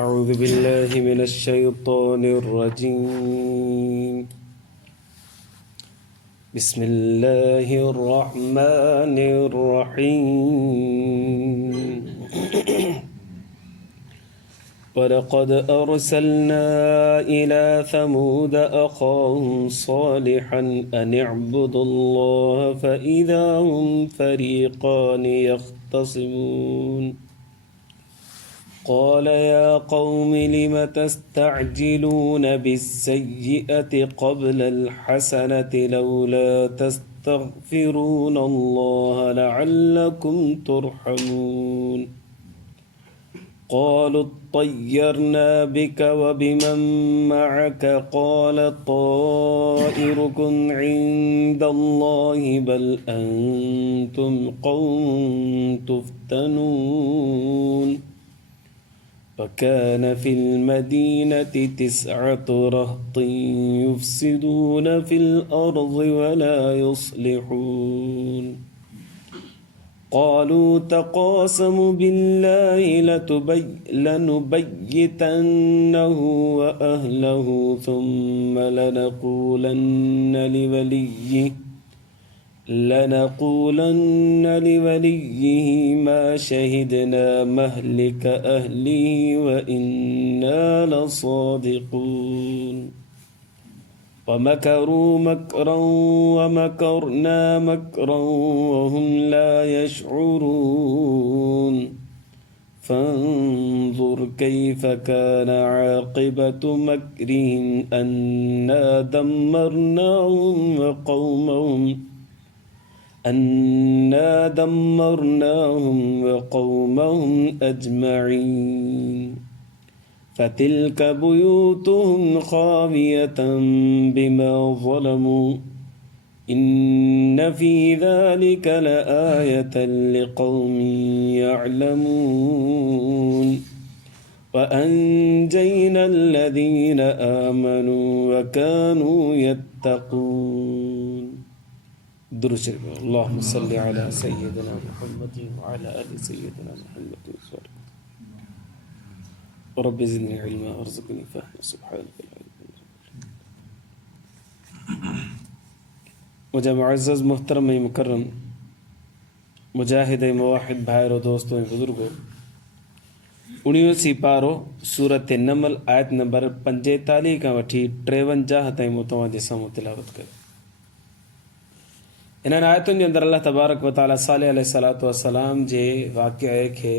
أعوذ بالله من الشيطان الرجيم. بسم الله الرحمن الرحيم. ولقد أرسلنا إلى ثمود أخاهم صالحا أن اعبدوا الله فإذا هم فريقان يختصمون. قال يا قوم لم تستعجلون بالسيئة قبل الحسنة لولا تستغفرون الله لعلكم ترحمون. قالوا اطيرنا بك وبمن معك قال طائركم عند الله بل أنتم قوم تفتنون. وكان في المدينة 9 رهط يفسدون في الأرض ولا يصلحون. قالوا تقاسموا بالله لنبيتنه وأهله ثم لنقولن لوليه ما شهدنا مهلك أهله وإنا لصادقون. ومكروا مكرا ومكرنا مكرا وهم لا يشعرون. فانظر كيف كان عاقبة مكرهم أنا دمرناهم وقومهم أجمعين. فتلك بيوتهم خاوية بما ظلموا إن في ذلك لآية لقوم يعلمون. وأنجينا الذين آمنوا وكانوا يتقون. درود اللهم صل على سيدنا محمد وعلى آل سيدنا محمد وسلم. رب زدني علما وارزقني فهما سبحانك मुझे मुअज़्ज़ज़ मुहतरम मुकर्रम मुजाहिद मुवाहिद भाइरों दोस्तों बुजुर्गों 19 सिपारो सूरत नमल आयत नंबर 45 का वठी 53 ताईं मूं तव्हांजे साम्हूं तिलावत कयो। इन्हनि आयतुनि जे अंदरि अल्लाह तबारक व तआला सालेह अलैहिस्सलातु वस्सलाम जे वाक़िए खे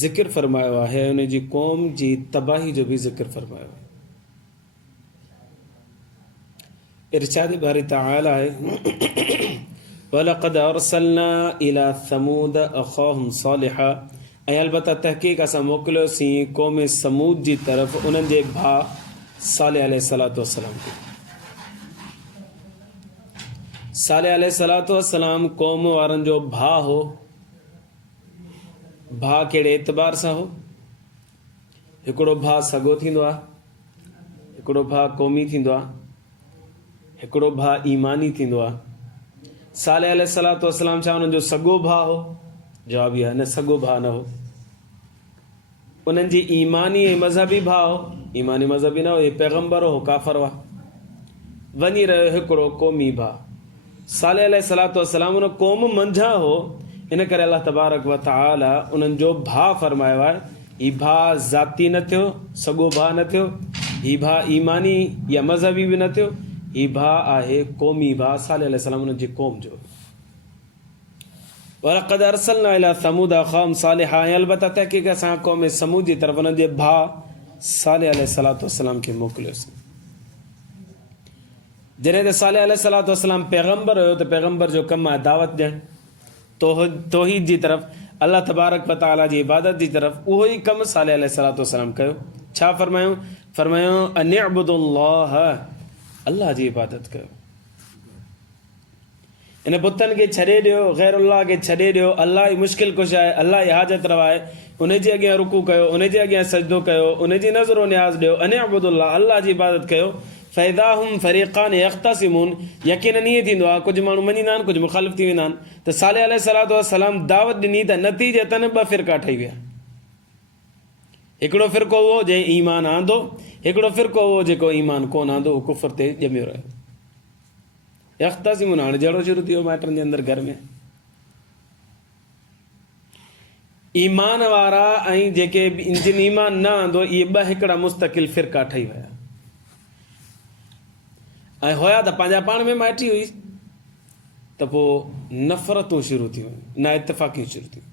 ज़िक्र फरमायो आहे, उन जी क़ौम जी तबाही जो भी ज़िक्र फरमायो आहे। इरशाद बारी तआला है वलक़द अरसलना इला समूद अख़ाहुम सालिहा, ऐं अलबत्ता तहक़ीक़ असां मोकिलियोसीं क़ौम समूद जी तरफ़ उन्हनि जे भाउ सालेह अलैहिस्सलातु वस्सलाम खे। सालेह अलैहिस्सलातु वस्सलाम क़ौम वारनि जो भाउ हो। भाउ कहिड़े एतबार सां हो? हिकिड़ो भाउ सॻो थींदो आहे, हिकिड़ो भाउ क़ौमी थींदो आहे, हिकिड़ो भाउ ईमानी थींदो आहे। सालेह अलैहिस्सलातु वस्सलाम छा उन्हनि जो सॻो भाउ हो? जवाब इहा न, सॻो भाउ न हो। उन्हनि जी ईमानी ऐं मज़हबी भाउ हो? ईमानी मज़हबी न हो, हे पैगम्बर हो, काफ़र हुआ। वञी रहियो हिकिड़ो क़ौमी भाउ। सालेह अलैहिस्सलातु वस्सलाम उन क़ौम मंझां हो, इन करे अल्लाह तबारक व तआला उन्हनि जो भाउ फरमायो आहे। हीउ भाउ ज़ाती न थियो, सॻो भाउ न थियो, हीउ भाउ ईमानी या मज़हबी बि न थियो, हीउ भाउ आहे क़ौमी भाउ। सालेह अलैहिस्सलाम उन्हनि जी क़ौम जो। वलक़द अरसलना इला समूद अख़ाहुम सालिहा, ऐं अलबत्ता तहक़ीक़ असां क़ौम समूद जी तरफ़ उन्हनि जे भाउ सालेह अलैहिस्सलातु वस्सलाम खे मोकिलियोसीं। जॾहिं त सालेह अलैहिस्सलातु वस्सलाम पैगम्बर हुयो त पैगम्बर जो कमु आहे दावत ॾियणु, तौहीद जी तरफ़, अल्लाह तबारक व तआला जी इबादत जी तरफ़। उहो ई कमु सालेह अलैहिस्सलातु वस्सलाम कयो। छा फरमायूं? फरमायूं अन इअ्बुदुल्लाह, अल्लाह जी इबादत कयो। इन बुतनि खे छॾे ॾियो, ग़ैरुल्लाह खे छॾे ॾियो। अल्लाह ई मुश्किल कुश आहे, अल्लाह ई हाजत रवाए, उन जे अॻियां रुकू कयो, उन जे अॻियां सजदो कयो, उन जी नज़रो न्याज़ ॾियो। अन इअ्बुदुल्लाह, अल्लाह जी इबादत कयो। फ़ैदा हुम फ़रीक़ान यख़्तसिमून, यकीनन ईअं थींदो आहे कुझु माण्हू मञींदा आहिनि, कुझु मुख़ालिफ़ थी वेंदा आहिनि। त सालेह अलैहिस्सलातु वस्सलाम दावत ॾिनी त नतीजतन 2 फ़िरक़ा ठही विया। हिकिड़ो फ़िरक़ो उहो जंहिं ईमान आंदो, हिकिड़ो फ़िरक़ो उहो जेको ईमान कोन आंदो, उहो कुफ़र ते ॼमियो रहियो। यख़्तसिमून हाणे जहिड़ो शुरू थी वियो माइटनि जे अंदरि घर में। ईमान वारा ऐं जेके जिन ईमान न आंदो, इहे ॿ हिकिड़ा मुस्तक़िल फ़िरक़ा ठही विया ऐं हुया त पंहिंजा पाण में माइटी हुई, त पोइ नफ़रतूं शुरू थियूं, ना इतफ़ाक़ियूं शुरू थियूं।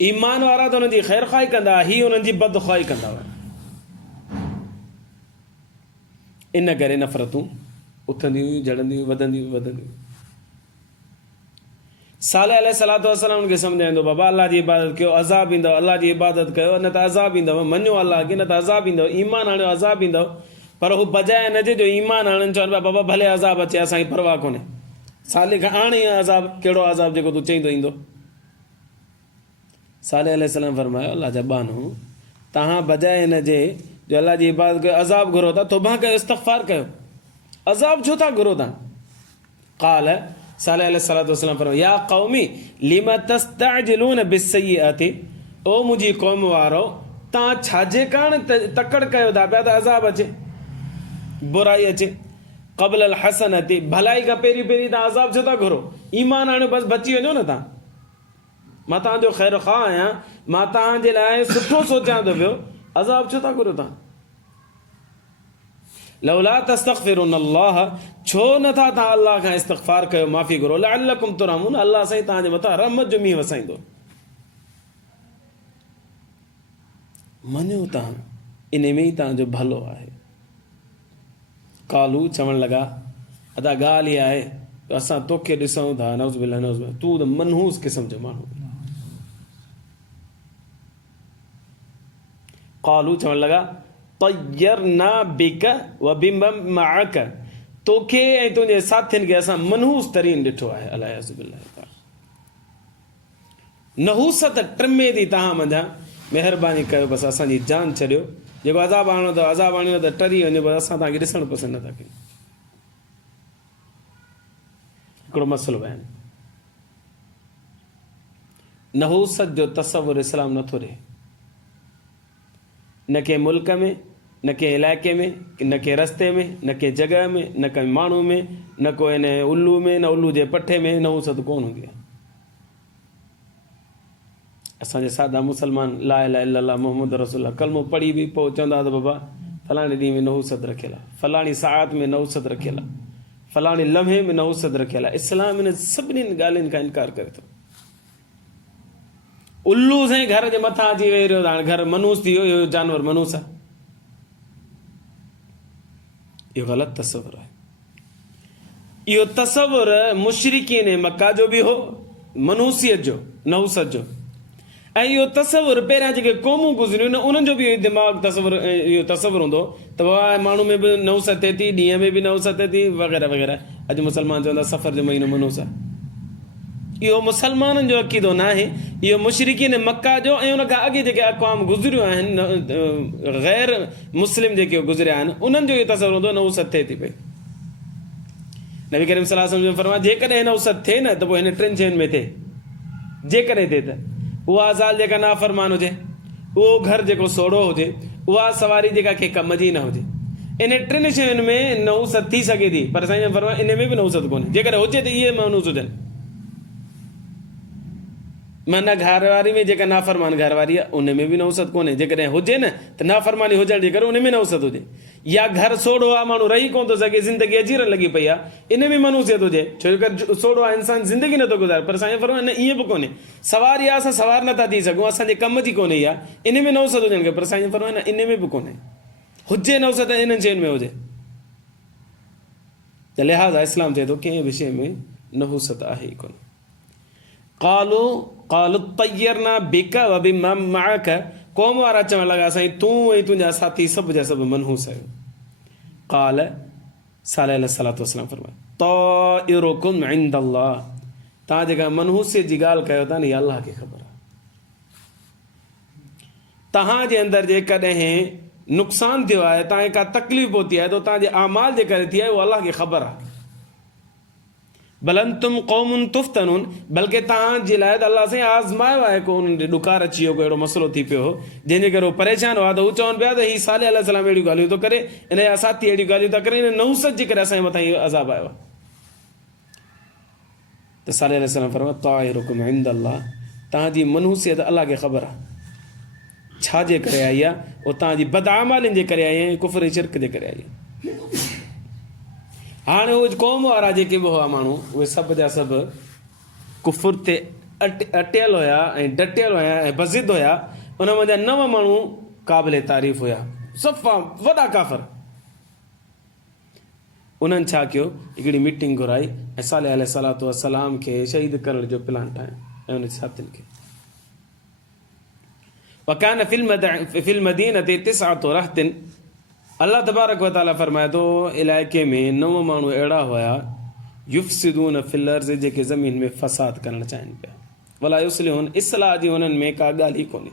ईमान वारा त हुननि जी ख़ैर ख़्वाही कंदा, हीअ हुननि जी बदख़्वाही कंदा हुआ। इन करे नफ़रतूं उथंदियूं हुयूं, जड़ंदियूं, वधंदियूं। साले अलैहिस्सलातु वस्सलाम खे सम्झाईंदो, बाबा अल्लाह जी इबादत कयो, अज़ाब ईंदव, अल्लाह जी इबादत कयो, न त अज़ाब ईंदव, मञो अल्लाह खे, न त अज़ाब ईंदव, ईमान आणियो अज़ाब ईंदव। पर हू बजाए न जे जो ईमान आणनि, चवनि पिया बाबा भले अज़ाब अचे, असांजी परवाह कोन्हे, साले खां आणे अज़ाब, कहिड़ो अज़ाब जेको तूं चईंदो ईंदो। साले अलैहिस्सलाम फरमायो, अल्लाह जा बानो, तव्हां बजाए न जे जो अल्लाह जी इबादत कयो, अज़ाब घुरो था, तौबा कयो, इस्तग़फ़ार कयो, अज़ाब छो था घुरो तव्हां? क़ाल साले अलैहिस्सलातु वस्सलाम फरमायो, या क़ौमी लिमा तस्तअजिलून बिस्सय्यअति, ओ मुंहिंजी क़ौम वारो, तव्हां छाजे कारण तकड़ कयो था पिया त अज़ाब अचे, बुराई अचे, क़ब्ल अल हसनति, भलाई खां पहिरीं तव्हां अज़ाब छो था घुरो? ईमान आणियो, बसि बची वञो न तव्हां। मां तव्हांजो ख़ैर ख़्वाह आहियां, मां तव्हांजे लाइ सुठो सोचां थो पियो, अज़ाब छो था घुरो तव्हां? लौला तस्तग़फिरून अल्लाह, छो नथा तव्हां अल्लाह खां इस्तग़फ़ार कयो, माफ़ी घुरो, लअल्लकुम तुरहमून, अल्लाह साईं तव्हांजे मथां रहमत जो मींहुं वसाईंदो। मञो तव्हां, इन में ई तव्हांजो भलो आहे। कालू चवण लॻा, अदा ॻाल्हि इहा आहे त असां तोखे ॾिसूं था, नौज़ बिल्लाह नौज़ बिल्लाह, तूं त मनहूस क़िस्म जो माण्हू। कालू चवण लॻा, तयरना बिक व बिमन मअक, तोखे ऐं तुंहिंजे साथियुनि खे असां मनहूस तरीन ॾिठो आहे। अलायज़ु बिल्लाह, नहूसत टिमे थी तव्हां मंझां, महिरबानी कयो, बसि असांजी जान छॾियो, जेको अज़ाब आणियो अथव अज़ाब आणियो त टरी वञो, बसि असां तव्हांखे ॾिसणु पसंदि नथा कयूं। हिकिड़ो मसइलो आहिनि, नहूसत जो तसवुर इस्लाम नथो ॾे, न के मुल्क में, न के इलाइक़े में, न के रस्ते में, न के जॻह में, न के माण्हू में, न को इन उल्लू में, न उल्लू जे पठे में नहूसत कोन हूंदी आहे। असांजे सादा मुसलमान ला इलाहा इल्लल्लाह मुहम्मद रसूलुल्लाह कलमो पढ़ी बि पोइ चवंदा त बाबा फलाणे ॾींहं में नहूसत रखियल आहे, फलाणी साअत में नहूसत रखियल आहे, फलाणे लम्हे में नहूसत रखियल आहे। इस्लाम इन सभिनीनि ॻाल्हियुनि खां इनकार करे थो। उल्लू साईं घर जे मथां अची वेही रहियो, हाणे घर मनूस थी वियो, इहो जानवर मनूस आहे, इहो ग़लति तसवुर आहे। इहो तसवुर मुशरिकीन मक्का जो बि हो, मनूसियत जो, नहूसत जो, ऐं इहो तसवुर पहिरियां जेके क़ौमूं गुज़रियूं न उन्हनि जो बि इहो दिमाग़ तसवुर, इहो तसवुर हूंदो त बाबा माण्हू में बि नहूसत थिए थी, ॾींहं में बि नहूसत थिए थी, वग़ैरह वग़ैरह। अॼु मुसलमान चवंदा सफ़र जो महीनो मनूस आहे, इहो मुसलमाननि जो अक़ीदो न आहे, इहो मुशरिकीन मक्का जो ऐं उन खां अॻे जेके अक़वाम गुज़रियूं आहिनि, ग़ैर मुस्लिम जेके गुज़रिया आहिनि, उन्हनि जो इहो तसवुर हूंदो नहूसत थिए थी पई। नबी करीम सल्लल्लाहु अलैहि वसल्लम फरमाया, जेकॾहिं नहूसत थिए न त पोइ हिन टिनि शयुनि में थिए, जेकॾहिं थिए त उहा ज़ाल जेका नाफ़रमान हुजे, उहो घर जेको सोड़ो हुजे, उहा सवारी जेका के कम जी न हुजे, इन टिनि शयुनि में नहूसत थी सघे थी, पर साईं फरमाया इन में बि नहूसत कोन्हे। जेकॾहिं हुजे त इहे मनहूस हुजनि, माना घर वारी में जेका नाफ़रमान घर वारी आहे उन में बि नहूसत कोन्हे, जेकॾहिं हुजे न त नाफ़रमानी हुजण जे करे उन में नहूसत हुजे, या घर सोड़ो आहे, माण्हू रही कोन थो सघे, ज़िंदगी अजीरन लॻी पई आहे, इन में मनहूसियत हुजे, छो जो सोड़ो आहे, इंसान ज़िंदगी नथो गुज़ारे। पर साईं फरमाया न, ईअं बि कोन्हे, सवारी आहे, असां सवार नथा थी सघूं, असांजे कम जी कोन्हे इहा, इन में नहूसत हुजणु खपे। पर साईं फरमाया न, इन में बि कोन्हे, हुजे नहूसत इन्हनि शयुनि में हुजे। त लिहाज़ा इस्लाम चए थो कंहिं बि शइ में नहूसत आहे ई कोन्हे। क़ालू तयरना बिक व बिमन मअक, क़ौम वारा चवण लॻा साईं तूं ऐं तुंहिंजा साथी सभु जा सभु मनहूस आहियो। क़ाल साले अलैहिस्सलातु वस्सलाम फरमाया, ताइरुकुम इंदल्लाह, तव्हां जेका मनहूसियत जी ॻाल्हि कयो था न, इहा अल्लाह खे ख़बर आहे। तव्हांजे अंदरि जेकॾहिं नुक़सानु थियो आहे, तव्हांखे का तकलीफ़ पहुती आहे, त तव्हांजे अमाल जे करे थी आहे, उहो अल्लाह खे ख़बर आहे। बलंतुम क़ौमुन तुफ़्तनून, बल्कि तव्हांजे लाइ त अलाह साईं आज़मायो आहे को उन्हनि ॾे ॾुकार अची वियो, को अहिड़ो मसइलो थी पियो हो जंहिंजे करे उहो परेशान हुआ। त हू चवनि पिया त हीउ साले अलैहिस्सलाम अहिड़ियूं ॻाल्हियूं थो करे, इन जा साथी अहिड़ियूं ॻाल्हियूं था करे, इन नहुसत जे करे असांजे मथां इहो अज़ाब आयो आहे। त साले अलैहिस्सलाम फरमायो ताइरुकुम इंदल्लाह, तव्हांजी मनहूसियत अलाह खे ख़बर आहे छाजे करे आई आहे, उहो तव्हांजी बदआमालियुनि जे करे आई आहे, कुफ़र ऐं शिरक जे करे आई आहे। हाणे उहे क़ौम वारा जेके बि हुआ माण्हू, उहे सभु जा सभु कुफ़ुर ते अटियल हुया ऐं डटियल हुया ऐं बज़िद हुया। उन जा 9 माण्हू क़ाबिल तारीफ़ हुया, सफ़ा वॾा काफ़र। उन्हनि छा कयो, हिकिड़ी मीटिंग घुराई ऐं साले अलैहिस्सलातु वस्सलाम खे शहीद करण जो प्लान ठाहियो ऐं उन साथियुनि खे। वकान फिल मदीनति 9 रहतिन, अल्लाह तबारक व तआला फरमाए थो इलाइक़े में 9 माण्हू अहिड़ा हुया युफ़्सिदून फिल अर्ज़, जेके ज़मीन में फ़साद करणु चाहिनि पिया, वला युस्लिहून, इस्लाह जी हुननि में का ॻाल्हि ई कोन्हे।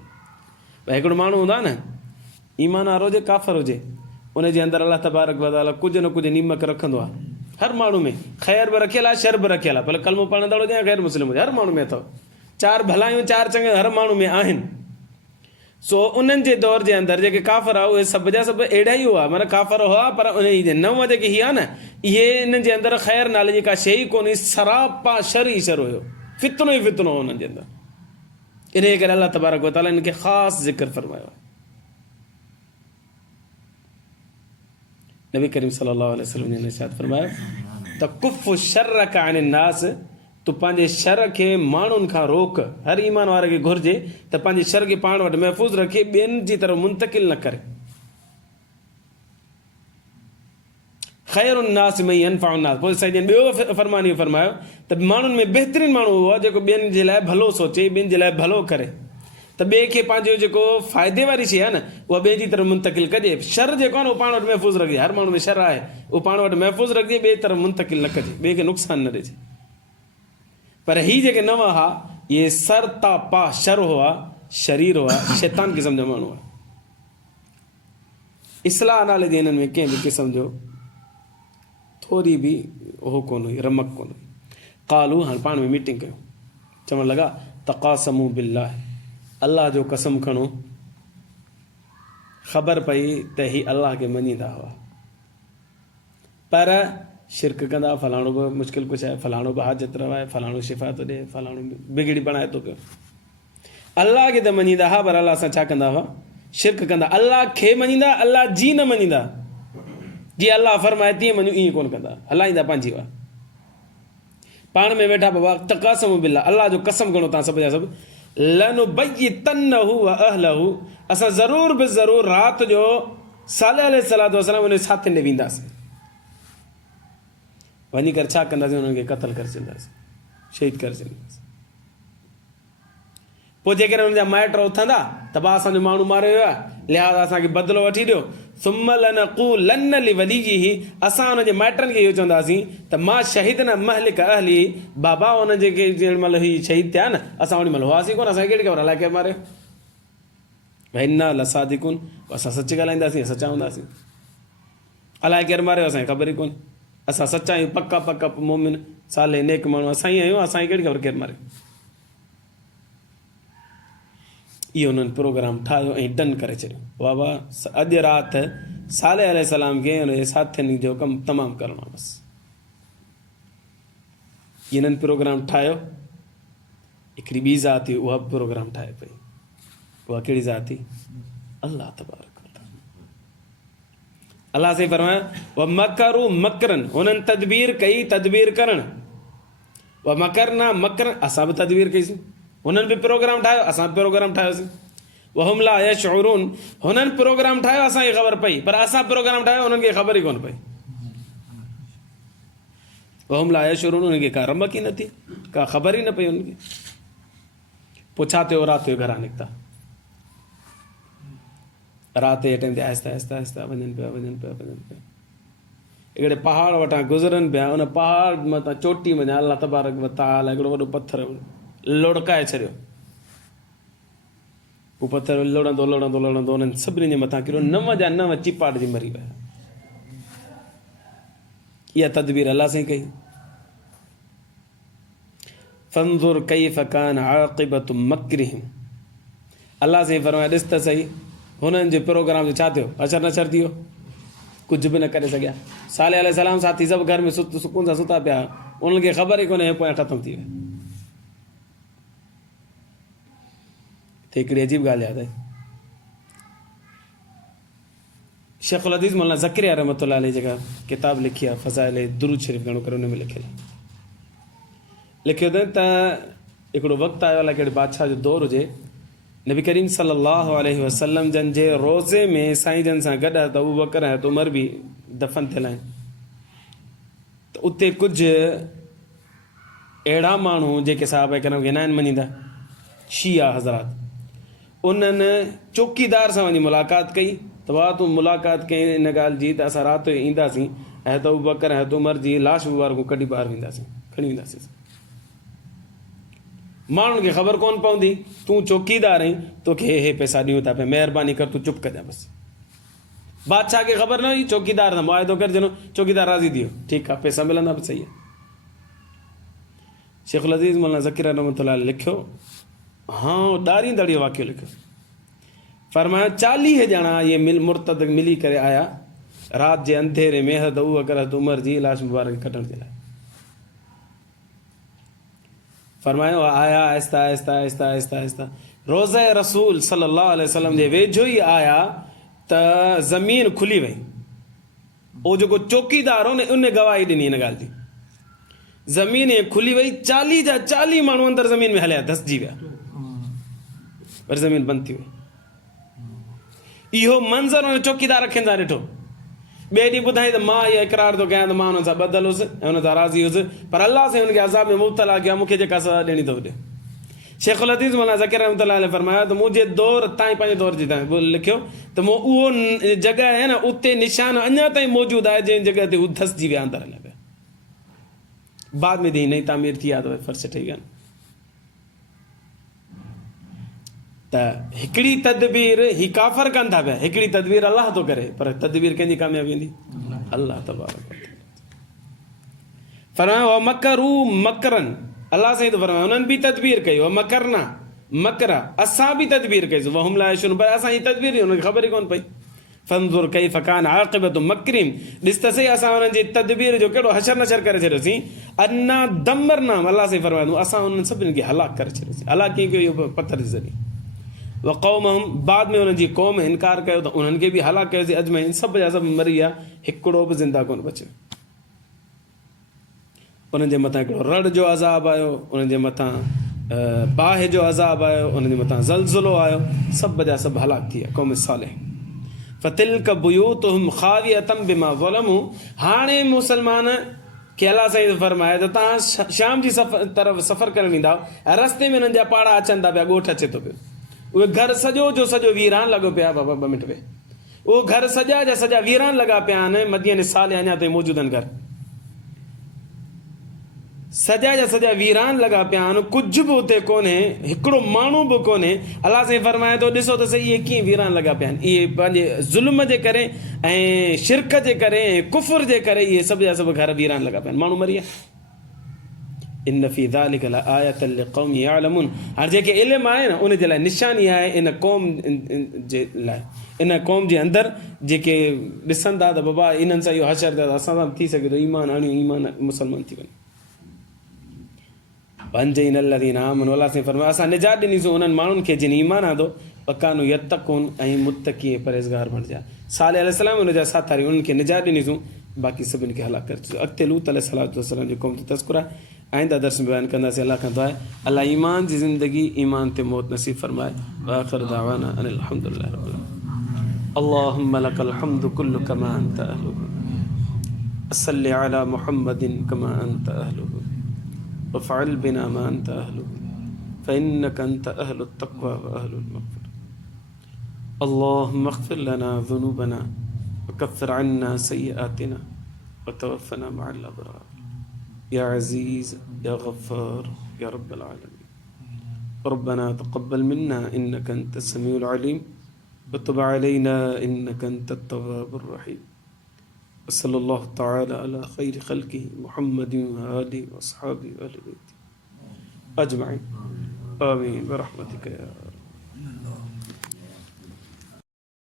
भई हिकिड़ो माण्हू हूंदो आहे न, ईमान वारो हुजे काफ़र हुजे, उनजे अंदरि अल्लाह तबारक व तआला कुझु न कुझु नीमक रखंदो आहे। हर माण्हू में ख़ैर बि रखियल आहे, शर बि रखियल आहे, भले कलमो पढ़ंदड़ हुजे या ग़ैर मुस्लिम हुजे, हर माण्हू में अथव। 4 भलायूं 4 चङियूं हर माण्हू में आहिनि। सो उन्हनि जे दौर जे अंदरि जेके काफ़र आहे उहे सभु जा सभु अहिड़ा ई हुआ, माना काफ़र हुआ, पर उन जी 9 जेके हीअ आहे न, इहे इन्हनि जे अंदरि ख़ैर नाले जी का शइ ई कोन्हे, सरापा शर ई शर हुयो, फितनो ई फितनो हो उन्हनि जे अंदरि। इन करे अल्लाह तबारक व तआला इनखे ख़ासि ज़िक्र फरमायो आहे। नबी करीम सल्लल्लाहु अलैहि वसल्लम ने इरशाद फरमायो त कुफ़ शर्रक अनिन नास, तूं पंहिंजे शर खे माण्हुनि खां रोक। हर ईमान वारे खे घुरिजे त पंहिंजे शर खे पाण वटि महफ़ूज़ रखे, ॿियनि जी तरफ़ मुंतकिल न करे। ख़ैरुन नास मई यनफ़उ नास, पोइ साईं ॿियो फरमान इहो फरमायो त माण्हुनि में बहितरीनु माण्हू उहो आहे जेको ॿियनि जे लाइ भलो सोचे, ॿियनि जे लाइ भलो करे, त ॿिए खे पंहिंजो जेको फ़ाइदे वारी शइ आहे न उहा ॿिए जी तरफ़ मुंतकिल कजे। शर जेको आहे न उहो पाण वटि महफ़ूज़ रखिजे, हर माण्हू में शर आहे, उहो पाण वटि महफ़ूज़ रखिजे, ॿिए तरफ़ मुंतकिल न कजे, ॿिए खे नुक़सानु न ॾिजे। पर ही जेके 9 हुआ, इहे सरता पा शर हुआ, शरीर हुआ, शैतान क़िस्म जा माण्हू हुआ। इस्लाह नाले जे हिननि में कंहिं बि क़िस्म जो थोरी बि उहो कोन हुई, रमक कोन हुई। क़ालू, हाणे पाण में मीटिंग कयूं, चवणु लॻा तक़ासमू बिल्लाह, अल्लाह जो कसम खणो। ख़बर पई त ही अल्लाह खे मञींदा हुआ, पर शिरक कंदा, फलाणो बि मुश्किल कुझु आहे, फलाणो बि हाजत रवाए, फलाणो शिफ़ा थो ॾे, फलाणो बिगड़ी बणाए थो पियो। अल्लाह खे त मञींदा हुआ, पर अल्लाह सां छा कंदा हुआ, शिरक कंदा। अल्लाह खे मञींदा, अल्लाह जी न मञींदा। जीअं अल्लाह फरमाए तीअं मञूं, ईअं कोन कंदा, हलाईंदा पंहिंजी हुआ। पाण में वेठा बाबा तक़ासम बिल्लाह, अल्लाह जो कसम खणो तव्हां सभु जा सभु, लनुबय्यतन्नहु व अहलहु, असां ज़रूर बि ज़रूर राति जो साले अलैहिस्सलातु वस्सलाम उन साथियुनि ॾे वेंदासीं, वञी करे छा कंदासीं, उन्हनि खे क़त्ल करे छॾींदासीं, शहीद करे छॾींदासीं। पोइ जेकॾहिं हुनजा माइट उथंदा त भाउ असांजो माण्हू मारियो वियो आहे, लिहाज़ा असांखे बदिलो वठी ॾियो। सुम्म लनक़ूलन्न लिवलीही, असां हुनजे माइटनि खे इहो चवंदासीं त मां शहीद न महलिक अहली, बाबा हुन जेके जेॾी महिल ही शहीद थिया न, असां ओॾी महिल हुआसीं कोन, असांखे कहिड़ी ख़बर अलाए केरु मारियो। भई न लसादिकुन, असां सच ॻाल्हाईंदासीं, सचा हूंदासीं, अलाए केरु मारियो असांखे ख़बर ई कोन्हे, असां सचा आहियूं, पका पका मोमिन साले नेक माण्हू असां ई आहियूं, असांखे कहिड़ी ख़बर केरु मारियो। इहो हुननि प्रोग्राम ठाहियो ऐं डन करे छॾियो, बाबा अॼु राति साले अलैहिस्सलाम खे हुनजे साथियुनि जो कमु तमामु करिणो आहे बसि। हिननि प्रोग्राम ठाहियो। हिकिड़ी ॿी ज़ात हुई, उहा बि प्रोग्राम ठाहे पई। उहा कहिड़ी ज़ात हुई? अल्लाह तबारक व तआला। अल्लाह साईं फरमायो व मकरू मकरन, हुननि तदबीर कई तदबीर करणु, व मकरना मकरन, असां बि तदबीर कईसीं। हुननि बि प्रोग्राम ठाहियो, असां बि प्रोग्राम ठाहियोसीं। वहुम ला यशउरून, हुननि प्रोग्राम ठाहियो, असांखे ख़बर पई, पर असां प्रोग्राम ठाहियो, हुननि खे ख़बर ई कोन पई। वहुम ला यशउरून, हुननि खे का रमक ई न थी, का ख़बर ई न पई हुननि खे। पोइ छा थियो? राति जो घरां निकिता, राति जे टाइम ते आहिस्ता आहिस्ता आहिस्ता वञनि पिया। हिकिड़े पहाड़ वटां गुज़रनि पिया, उन पहाड़ मथां चोटी वञा अल्लाह तबारक व तआला हिकिड़ो वॾो पथर लोड़काए छॾियो। उहो पथर लोड़ंदो उन्हनि सभिनी जे मथां किरियो, 9 जा 9 चिपाट जी मरी विया। इहा तदबीर अल्लाह साईं कई। फंजुर कैफ़ कान आक़िबतु मक्रिहिम। अल्लाह से फरमाया ॾिस त सही हुननि जे प्रोग्राम जो छा थियो, अचर नचर थी वियो, कुझु बि न करे सघिया। साले अलैहिस्सलाम साथी सभु घर में सुकून सां सुता पिया, उन्हनि खे ख़बर ई कोन्हे पोयां ख़तमु थी विया। त हिकिड़ी अजीब ॻाल्हि यादि आई, शेखुल हदीस मौलाना ज़करिया रहमतुल्लाह अलैह जेका किताब लिखी आहे फ़ज़ाइल दुरूद शरीफ़ घणो करे, हुन में लिखियो अथनि त हिकिड़ो वक़्तु आयो अलाए कहिड़े बादशाह जो दौरु हुजे, नबी करीम सल्लल्लाहु अलैहि वसल्लम जन जे रोज़े में साईं जन सां गॾु त अबू बकर ऐं उमर बि दफ़न थियल आहिनि। त उते कुझु अहिड़ा माण्हू जेके साहब करम खे न आहिनि मञींदा, शिया हज़रात, उन्हनि चौकीदार सां वञी मुलाक़ात कई त वाह तूं मुलाक़ात कई इन ॻाल्हि जी त असां राति जो ईंदासीं ऐं त अबू बकर ऐं उमर जी लाश मुबारक कढी ॿाहिरि वेंदासीं, खणी वेंदासीं। माण्हुनि खे ख़बर कोन पवंदी, तूं चौकीदार आहीं, तोखे हे पैसा ॾियूं था पिया, महिरबानी कर तूं चुप कजां बसि। बादशाह खे ख़बर न हुई, चौकीदार सां मुआइदो करे ॾिनो, चौकीदार राज़ी थी वियो, ठीकु आहे पैसा मिलंदा बि सही आहे। शेखुल अज़ीज़ मौलाना ज़कीर रहमतुल्लाह अलैह लिखियो, हाँ ॾारी वाक़ियो लिखियो, फरमायो 40 ॼणा ये मुर्तद मिली करे आया राति जे अंधेरे में हद अबू बकर हद उमर जी लाश मुबारक कढण जे लाइ। फरमायो आया आहिस्ता आहिस्ता आहिस्ता आहिस्ता आहिस्ता रोज़े रसूल सल्लल्लाहु अलैहि वसल्लम जे वेझो ई आया त ज़मीन खुली वई। उहो जेको चौकीदार हो न उन गवाही ॾिनी हिन ॻाल्हि जी, ज़मीन खुली वई, 40 जा 40 माण्हू अंदरि ज़मीन में हलिया, धसिजी विया, वरी ज़मीन बंदि थी वई। इहो मंज़र हुन चौकीदार अखियुनि सां ॾिठो। ॿिए ॾींहुं ॿुधाई त मां इहो इक़रार थो कयां त मां हुन सां ॿधल हुउसि ऐं हुन सां राज़ी हुउसि, पर अलाह से हुनखे अज़ाब में मुब्तला कया, मूंखे जेका सज़ा ॾियणी अथव ॾे। शेखुल हदीस मौलाना ज़कीर रहमतुल्लाह अलैह फरमाया त मुंहिंजे दौर ताईं पंहिंजे दौर जी ताईं लिखियो त मूं उहो जॻह आहे न उते निशान अञा ताईं मौजूदु आहे जंहिं जॻह ते हू धसिजी विया अंदरि हलिया पिया। बाद में नई तामीर थी आहे त फर्श ठही विया। त हिकिड़ी तदबीर ही काफ़र कनि था पिया, हिकिड़ी तदबीर अलाह थो करे, पर तदबीर कंहिंजी कामयाबी ईंदी? अलाह तबारक फरमायो व मकरू मकरन, अलाह साईं तो फरमायो उन्हनि बि तदबीर कई, व मकरना मकरा, असां बि तदबीर कईसीं, व हम ला यशउरून, पर असां जी तदबीर हुई उनखे ख़बर ई कोन पई। फंजुर कैफ़ कान आक़िबतु मक्रिम, ॾिस त सही असां हुननि जी तदबीर जो कहिड़ो हशर नशर करे छॾियोसीं। अन्ना दमरना, अलाह साईं फरमायो असां उन्हनि सभिनी खे हलाक करे छॾियोसीं। अलाह कीअं कयो? इहो पथर जे ज़रिए। व क़ौमहम, बाद में उन्हनि जी क़ौम इनकार कयो त उन्हनि खे बि हलाक कयोसीं अजमईन, सभु जा सभु मरी विया, हिकिड़ो बि ज़िंदा कोन बचियो। उन्हनि जे मथां हिकिड़ो रड़ जो अज़ाब आयो, उन्हनि जे मथां बाहि जो अज़ाब आयो, उन्हनि जे मथां ज़लज़लो आयो, सभु जा सभु हलाक थी विया। क़ौम सालेह फतिल्क बुयूतुहुम ख़ावियतम बिमा ज़लमू, हाणे मुसलमान खे अलाह साईं फरमाए त तव्हां शाम जी तरफ़ सफ़र करणु ईंदा, रस्ते में हुननि जा पाड़ा अचनि था पिया, ॻोठ अचे थो पियो, उहे घर सॼो जो सॼो वीरान लॻो पिया। बाबा 2 मिंट वे, उहो घर सॼा जा सॼा वीरान लॻा पिया आहिनि, मदीने साले अञा ताईं मौजूदु आहिनि, घर सॼा जा सॼा वीरान लॻा पिया आहिनि, कुझु बि उते कोन्हे, हिकिड़ो माण्हू बि कोन्हे। अलाह साईं फरमाए थो ॾिसो त सही इहे कीअं वीरान लॻा पिया आहिनि, इहे पंहिंजे ज़ुल्म जे करे ऐं शिरक जे करे ऐं कुफ़ुर जे करे इहे सभु जा सभु घर वीरान लॻा पिया आहिनि, माण्हू मरी विया। इन फी ज़ालिक लआयतन लिक़ौम यअलमून, हाणे जेके इल्मु आहे न उन जे लाइ निशानी आहे इन क़ौम जे लाइ, इन क़ौम जे अंदरि जेके ॾिसनि था त बाबा इन्हनि सां इहो हशर थियो, असां सां थी सघे थो ईमान आणियूं, ईमान मुसलमान थी वञे। पंजइन अल्लज़ीना आमनू, अलाह साईं फरमायो असां निजात ॾिनीसूं उन्हनि माण्हुनि खे जिन ईमान आंदो, वकानू यत्तक़ून, ऐं मुत्तक़ी परहेज़गार बणिजा। साले अलैहिस्सलाम उन जा साथी, उन्हनि खे निजात ॾिनीसूं, बाक़ी सभिनी खे हलाक करे छॾियो। अॻिते लूत अलैहिस्सलाम जी क़ौम जो तज़किरो आहे, आइंदा दर्स में बयानु कंदासीं। अलाह खां दुआ आहे अलाह ईमान जी ज़िंदगी, ईमान ते मौत नसीब फरमाए। व आख़िर दावाना अनिल हम्दुलिल्लाहि रब्बिल आलमीन। अल्लाहुम्मा लकल हम्दु कुल्लु कमा अंत अहलुहु, सल्लि अला मुहम्मदिन कमा अंत अहलुहु, वफ़अल बिना मा अंत अहलुहु, फ़इन्नका अंत अहलुत तक़वा व अहलुल मग़फ़िरह। अल्लाहुम्मा अग़फ़िर लना ज़ुनूबना वकफ़िर अन्ना सय्यिआतिना वतवफ़्फ़ना मअल अबरार। या अज़ीज़ या गफ़्फ़ार या रब्बल आलमीन। रब्बना तक़ब्बल मिन्ना इन्नका अंतस समीउल अलीम वतुब अलैना इन्नका अंतत तव्वाबुर रहीम। सल्लल्लाहु तआला अला खैरि खल्क़िही मुहम्मदिन व आलिहि व अस्हाबिही व अहलि बैतिही अजमाइन। आमीन बरहमतिक या